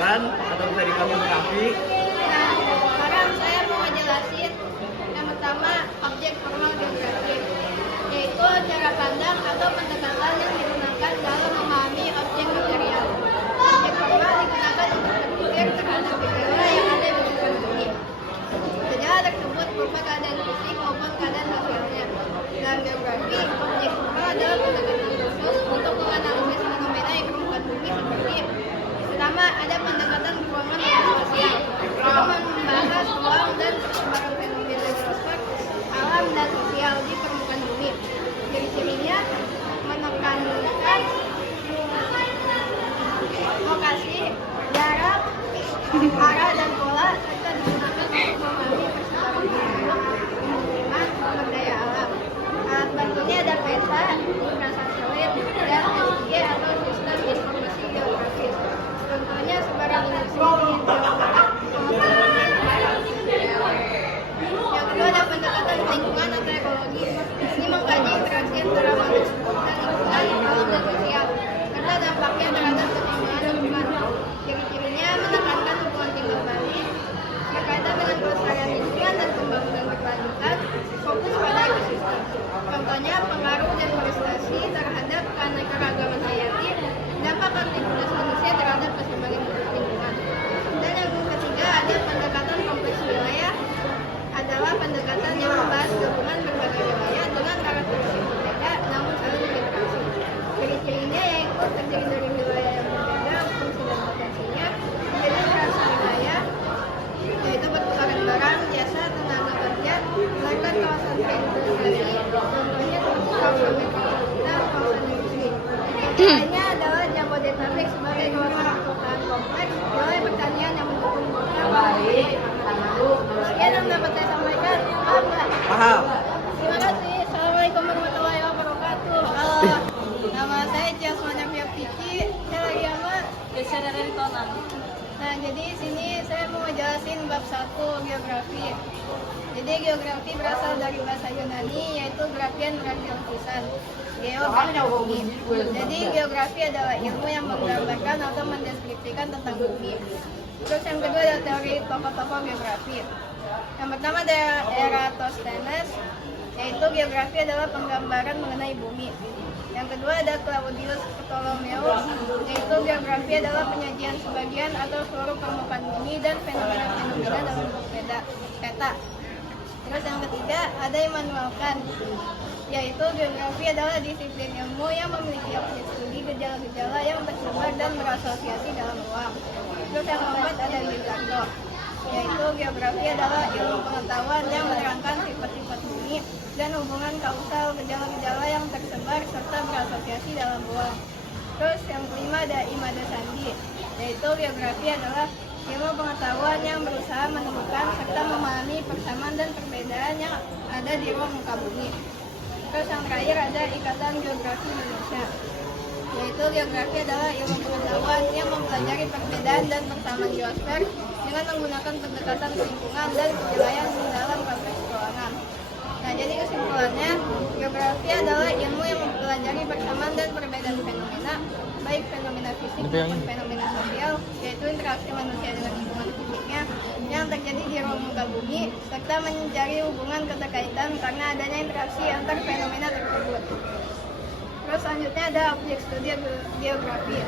silakan atau bisa diklarifikasi. Nah, sekarang saya mau ngejelasin yang pertama objek formal geografi, yaitu cara pandang atau pendekatan yang digunakan dalam memahami objek material. Objek formal digunakan untuk berpikir terhadap gejala yang ada di sekitar bumi. Gejala tersebut berupa keadaan fisik maupun keadaan sosialnya. Dalam geografi, objek formal adalah pendekatan khusus untuk menganalisis fenomena yang permukaan bumi seperti pertama, ada pendekatan ruangan dan sosial. Itu membahas ruang dan perkembangan fenomena geosfer, alam dan sosial di permukaan bumi. Ciri-cirinya menekankan lokasi, jarak, arah dan pola, serta digunakan untuk memahami persebaran fenomena, pemukiman, sumber daya alam. Alat bantunya ada peta, infrasatelit, dan SIG atau sistem informasi geografis. Contohnya sebaran energi di Jawa Barat, yang kedua ada pendekatan lingkungan atau ekologi. Ini mengkaji interaksi antara manusia dan lingkungan, alam dan sosial, serta dampaknya terhadap keseimbangan lingkungan. Ciri-cirinya menekankan hubungan timbal balik, berkaitan dengan kelestarian lingkungan dan pembangunan berkelanjutan, fokus pada ekosistem. Contohnya pengaruh deforestasi terhadap keanekaragaman hayati, dampak aktivitas manusia terhadap keseimbangan lingkungan. Dan yang ketiga ada pendekatan kompleks wilayah, adalah pendekatan yang membahas gabungan berbagai wilayah dengan karakteristik berbeda namun saling berinteraksi. Ciri-cirinya yaitu terdiri dari wilayah yang berbeda fungsi dan potensinya, menjadi interaksi wilayah, yaitu pertukaran barang, jasa, tenaga kerja, melakukan kawasan reindustrialisasi, contohnya seperti kawasan metropolitan, kawasan industri. Lainnya adalah Jabodetabek sebagai kawasan perkotaan kompleks, wilayah pertanian yang mendukung sekian yang dapat saya sampaikan. Paham nggak? Paham. Terima kasih. Assalamualaikum warahmatullahi wabarakatuh. Halo, nama saya Jasmine Fiapiki. Saya lagi sama Geser dari Tonan. Nah, jadi sini saya mau jelasin bab 1 geografi. Jadi geografi berasal dari bahasa Yunani, yaitu grafian berarti lapisan. Geo berarti bumi. Jadi geografi adalah ilmu yang menggambarkan atau mendeskripsikan tentang bumi. Terus yang kedua adalah teori tokoh-tokoh geografi. Yang pertama ada Eratosthenes, yaitu geografi adalah penggambaran mengenai bumi. Yang kedua ada Claudius Ptolemeus, yaitu geografi adalah penyajian sebagian atau seluruh permukaan bumi dan fenomena-fenomena dalam bentuk peta. Terus yang ketiga ada Immanuel Kant, yaitu geografi adalah disiplin ilmu yang memiliki objek studi gejala-gejala yang tersebar dan berasosiasi dalam ruang. Terus yang keempat ada Lizardo, yaitu geografi adalah ilmu pengetahuan yang menerangkan sifat-sifat bumi dan hubungan kausal gejala-gejala yang tersebar serta berasosiasi dalam ruang. Terus yang kelima ada Imada Sandi, yaitu geografi adalah ilmu pengetahuan yang berusaha menemukan serta memahami persamaan dan perbedaan yang ada di ruang muka bumi. Terus yang terakhir ada Ikatan Geografi Indonesia, yaitu geografi adalah ilmu pengetahuan yang mempelajari perbedaan dan persamaan geosfer dengan menggunakan pendekatan lingkungan dan kewilayahan dalam konteks keuangan. Nah, jadi kesimpulannya, geografi adalah ilmu yang mempelajari persamaan dan perbedaan fenomena, baik fenomena fisik maupun fenomena sosial, yaitu interaksi manusia dengan lingkungan fisiknya yang terjadi di ruang muka bumi, serta mencari hubungan keterkaitan karena adanya interaksi antar fenomena tersebut. Terus selanjutnya ada objek studi geografi,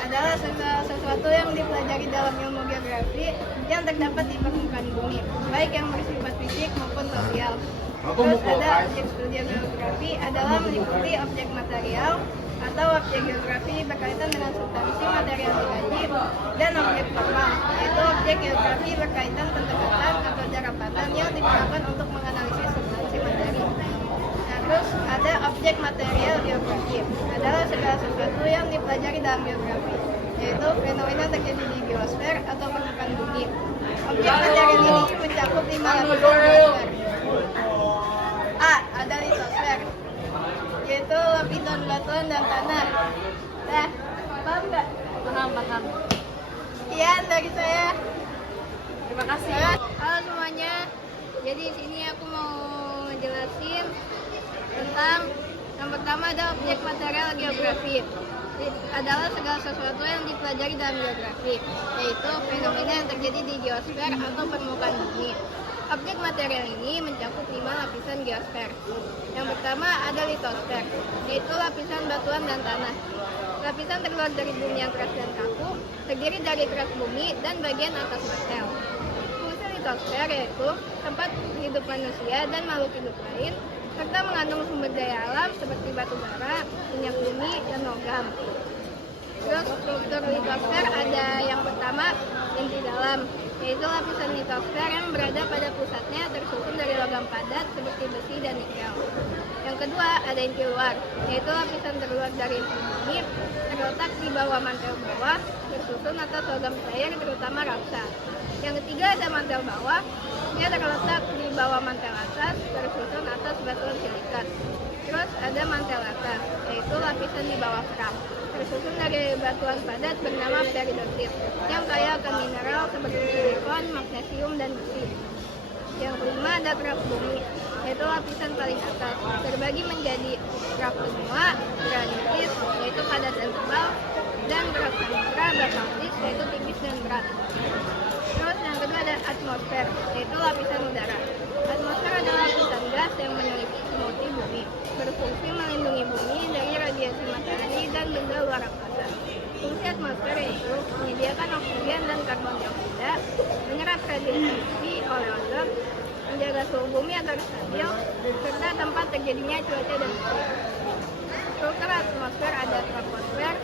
adalah sesuatu yang dipelajari dalam ilmu geografi yang terdapat di permukaan bumi, baik yang bersifat fisik maupun sosial. Terus ada objek studi geografi adalah meliputi objek material atau objek geografi berkaitan dengan substansi material dikaji, dan objek formal, yaitu objek geografi berkaitan pendekatan atau cara pandang yang digunakan untuk menganalisis substansi materi. Nah, terus ada objek material geografi, adalah segala sesuatu yang dipelajari dalam geografi, yaitu fenomena terjadi di geosfer atau permukaan bumi. Objek material ini mencakup 5 lapisan geosfer. A. Ada litosfer, yaitu lapisan batuan dan tanah. Nah, paham nggak? Paham. Sekian dari saya. Terima kasih. Halo semuanya. Jadi di sini aku mau jelasin tentang yang pertama pertama ada objek material geografi. Adalah segala sesuatu yang dipelajari dalam geografi, yaitu fenomena yang terjadi di geosfer atau permukaan bumi. Objek material ini mencakup 5 lapisan geosfer. Yang pertama ada litosfer, yaitu lapisan batuan dan tanah. Lapisan terluar dari bumi yang keras dan kaku, terdiri dari kerak bumi dan bagian atas mantel. Fungsi litosfer yaitu tempat hidup manusia dan makhluk hidup lain, serta mengandung sumber daya alam seperti batu bara, minyak bumi, dan logam. Terus struktur litosfer ada yang pertama inti dalam, yaitu lapisan litosfer yang berada pada pusatnya tersusun dari logam padat seperti besi dan nikel. Yang kedua ada inti luar, yaitu lapisan terluar dari inti bumi, terletak di bawah mantel bawah, tersusun atas logam cair terutama raksa. Yang ketiga ada mantel bawah, dia terletak di bawah mantel atas, tersusun atas batuan silikat. Terus ada mantel atas, yaitu lapisan di bawah kerak, tersusun dari batuan padat bernama peridotit, yang kaya akan mineral seperti silikon, magnesium, dan besi. Yang kelima ada kerak bumi, yaitu lapisan paling atas, terbagi menjadi kerak benua, granitis, yaitu padat dan tebal, dan kerak samudra, basaltis, yaitu tipis dan berat. Terus yang kedua ada atmosfer, yaitu lapisan udara. Atmosfer adalah lapisan gas yang menyelimuti bumi, berfungsi melindungi bumi dari radiasi matahari dan benda luar angkasa. Fungsi atmosfer yaitu menyediakan oksigen dan karbon dioksida, menyerap radiasi oleh ozon, menjaga suhu bumi agar stabil, serta tempat terjadinya cuaca dan iklim. Struktur atmosfer ada troposfer,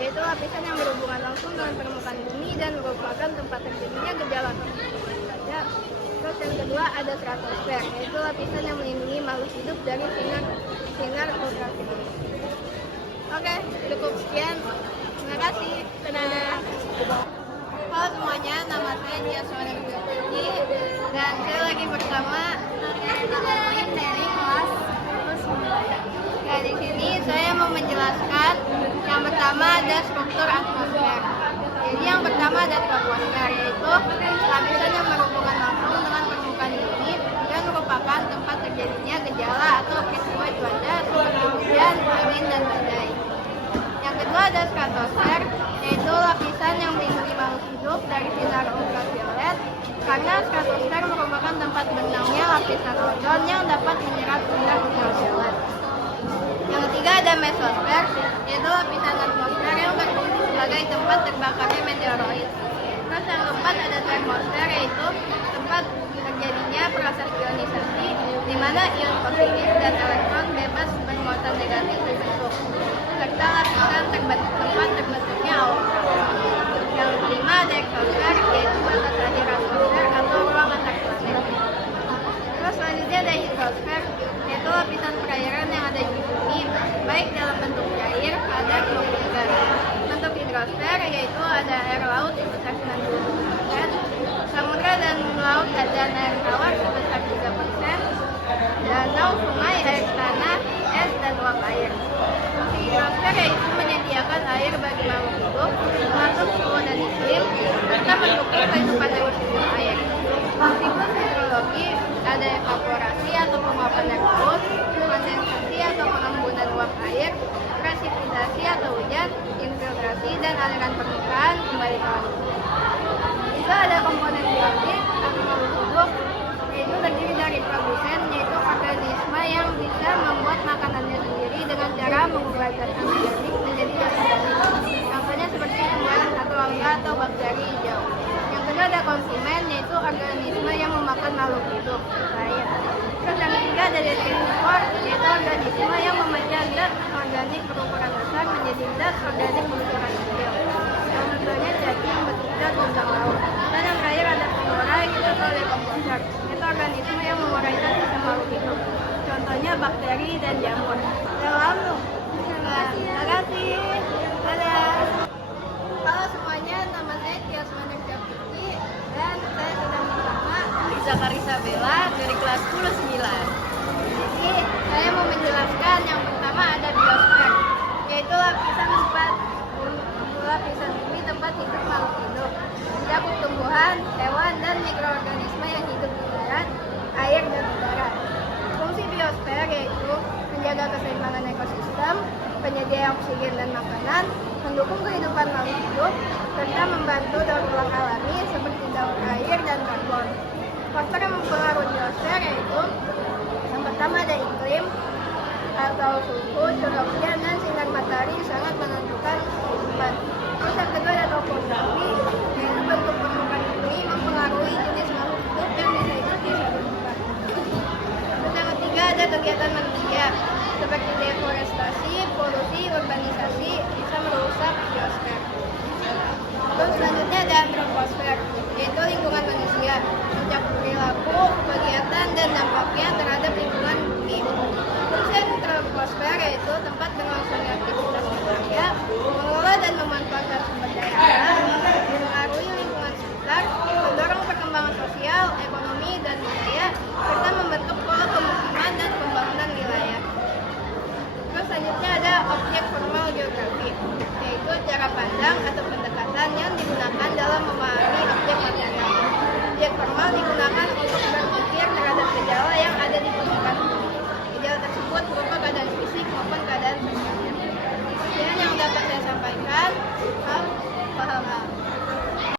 yaitu lapisan yang berhubungan langsung dengan permukaan bumi dan merupakan tempat terjadinya gejala saja. Terus yang kedua ada stratosfer, yaitu lapisan yang melindungi makhluk hidup dari sinar ultraviolet. Oke, cukup sekian. Terima kasih. Dadah. Halo semuanya, nama saya Dia Suara Biologi dan saya lagi bersama lain dari kelas 9. Nah, di sini saya mau menjelaskan yang pertama ada struktur atmosfer. Jadi yang pertama ada troposfer, yaitu lapisan yang berhubungan langsung dengan permukaan bumi dan merupakan tempat terjadinya gejala atau peristiwa cuaca seperti hujan, angin, dan badai. Yang kedua ada stratosfer, yaitu lapisan yang melindungi makhluk hidup dari sinar ultraviolet karena stratosfer merupakan tempat benangnya lapisan ozon yang dapat menyerap sinar ultraviolet. Yang ketiga ada mesosfer, yaitu lapisan atmosfer yang berfungsi sebagai tempat terbakarnya meteoroid. Terus yang keempat ada termosfer, yaitu tempat terjadinya proses ionisasi di mana ion positif dan elektron bebas bermuatan negatif terbentuk, serta lapisan tempat terbentuknya aura. Yang kelima ada eksosfer, yaitu batas akhir atmosfer atau ruang antar planet. Terus selanjutnya ada hidrosfer, yaitu lapisan perairan yang ada di bumi, baik dalam bentuk cair, padat, maupun gas. Bentuk hidrosfer yaitu ada air laut sebesar 90%, samudra dan laut dan air tawar sebesar 3%, danau, sungai, air tanah, es, dan uap air. Fungsi hidrosfer yaitu menyediakan air bagi makhluk hidup, mengatur suhu dan iklim, serta mendukung kehidupan ekosistem air. Siklus hidrologi ada evaporasi atau penguapan air laut, kondensasi atau pengembunan uap air, presipitasi atau hujan, infiltrasi, dan aliran permukaan kembali ke laut. Juga ada komponen biologis atau makhluk hidup, yaitu terdiri dari produsen, yaitu organisme yang bisa membuat makanannya sendiri dengan cara mengubah zat anorganik menjadi zat organik. Contohnya seperti kuman atau alga atau bakteri hijau. Yang kedua ada konsumen, yaitu organisme yang memakan makhluk hidup lain. Terus yang ketiga ada detritivor, yaitu organisme yang memecah zat organik berukuran besar menjadi zat organik berukuran kecil. Yang contohnya cacing, betina, tumpeng laut. Dan yang terakhir ada pengurai, atau dekomposer, yaitu organisme yang memuraikan sistem makhluk hidup. Contohnya bakteri dan jamur. Dalam terima kasih. Dadah. Halo semuanya, nama saya Tias Manik Japiti dan saya sedang bersama Riza Karisa Bella dari kelas 10-9. Jadi saya mau menjelaskan yang pertama ada biosfer, yaitu lapisan bumi tempat hidup makhluk hidup, mencakup tumbuhan, hewan, dan mikroorganisme yang hidup di darat, air, dan udara. Fungsi biosfer yaitu menjaga keseimbangan ekosistem, penyedia oksigen dan makanan, mendukung kehidupan makhluk hidup, serta membantu daur ulang alami seperti daur air dan karbon. Faktor yang mempengaruhi biosfer yaitu yang pertama ada iklim atau suhu, curah hujan, dan sinar matahari sangat menentukan kehidupan. Terus yang kedua ada topografi, yaitu bentuk permukaan bumi mempengaruhi jenis makhluk hidup yang bisa hidup di suatu tempat. Terus yang ketiga ada kegiatan manusia, seperti deforestasi, polusi, urbanisasi bisa merusak biosfer. Terus selanjutnya ada antroposfer, yaitu lingkungan manusia, mencakup perilaku, kegiatan, dan dampaknya terhadap lingkungan bumi. Terus yang troposfer yaitu tempat berlangsungnya aktivitas manusia, mengelola dan memanfaatkan sumber daya alam, mempengaruhi lingkungan sekitar, mendorong perkembangan sosial, ekonomi, dan budaya, serta membentuk pola pemukiman dan pembangunan wilayah. Terus selanjutnya ada objek formal geografi, yaitu cara pandang,